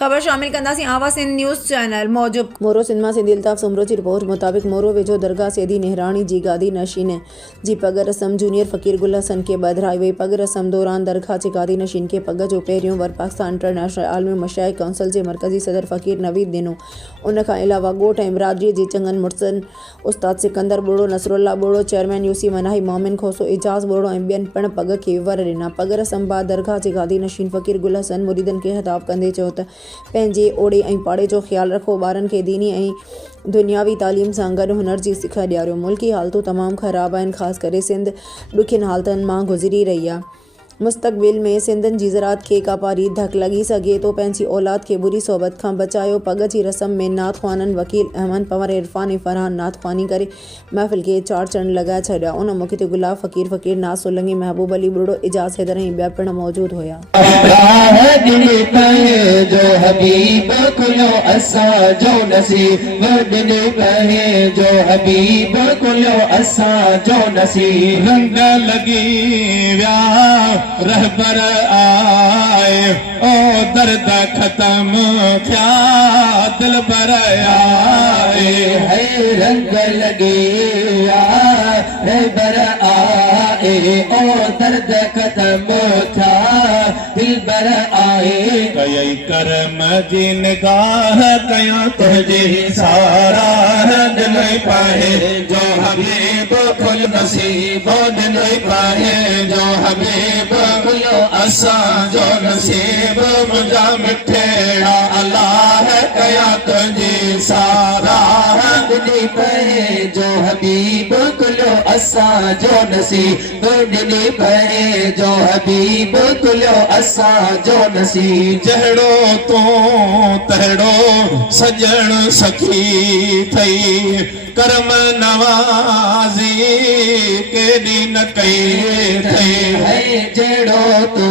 खबर शामिल कंदासीं आवा सिंध न्यूज़ चैनल मौजूद। मोरो सिंध मां सिंधी अल्ताफ़ सुमरो जी रिपोर्ट मुताबिक़ मोरो वेझो दरगाह सैदी नेहराणी जी गादी नशीन जी पग रस्म जूनियर फ़कीर गुल हसन खे बधाई वई। पग रस्म दौरान दरगाह जे गादी नशीन खे पग जो पहिरियों वर पाकिस्तान इंटरनेशनल आलमी मशाइख़ काउंसिल जे मरकज़ी सदर फ़कीर नवीद ॾिनो। उन खां अलावा ॻोठ ऐं बिरादरीअ जे चङनि मुड़सनि उस्ताद सिकंदर ॿोड़ो, नसरुल्ला ॿोड़ो, चेयरमैन यूसी मनाही, मोमिन खोसो, एजाज़ ॿोड़ो ऐं ॿियनि पिणु पग खे वर ॾिना। पग रस्म बाद दरगाह जे गादी नशीन फ़कीर गुल हसन मुरीदनि खे ख़िताब कंदे चयो त पंहिंजे ओड़े ऐं पाड़े जो ख़्यालु रखो, ॿारनि खे दीनी ऐं दुनियावी तालीम सां गॾु हुनर जी सिख ॾियारियो। मुल्की हालतूं तमामु ख़राब आहिनि, ख़ासि करे सिंध ॾुखियनि हालतुनि मां गुज़री रही आहे। मुस्तक़बिल में सिंधनि जी ज़राअत खे का पारी धक लॻी सघे तो, पंहिंजी औलाद खे बुरी सोबत खां बचायो। पग जी रस्म में नात ख़्वाननि वकील अहमद पंवर, इरफान ऐं फरहान नात ख़्वानी करे महफ़िल खे चार चंड लॻाए छॾिया। उन मौक़े ते गुलाब फ़कीर नाज़ सोलंगी, महबूब अली ॿुड़ो, एजाज़ हैदर ऐं ॿिया पिणु मौजूद हुआ। रहबर आए ओ दर्द खत्म क्या दिल पर आए है रंग लगे रहबर आए ओ दर्द खत्म क्या दिल पर आए। कई करम जी निगाह कया तुझे सारा दिल पाए जो हबीब खुल नसीब दिल पाए जो हबीब असा जो नसीब मुझा मिठेड़ा अल्लाह कया तुझे सारा दिली पे जो हबीब कुलो असा जो नसीब दिली पे जो हबीब कुलो असा जो नसीब। जहड़ो तो तहड़ो सजण सखी थई करम नवाज़ी केॾी न कई थई। जहिड़ो तो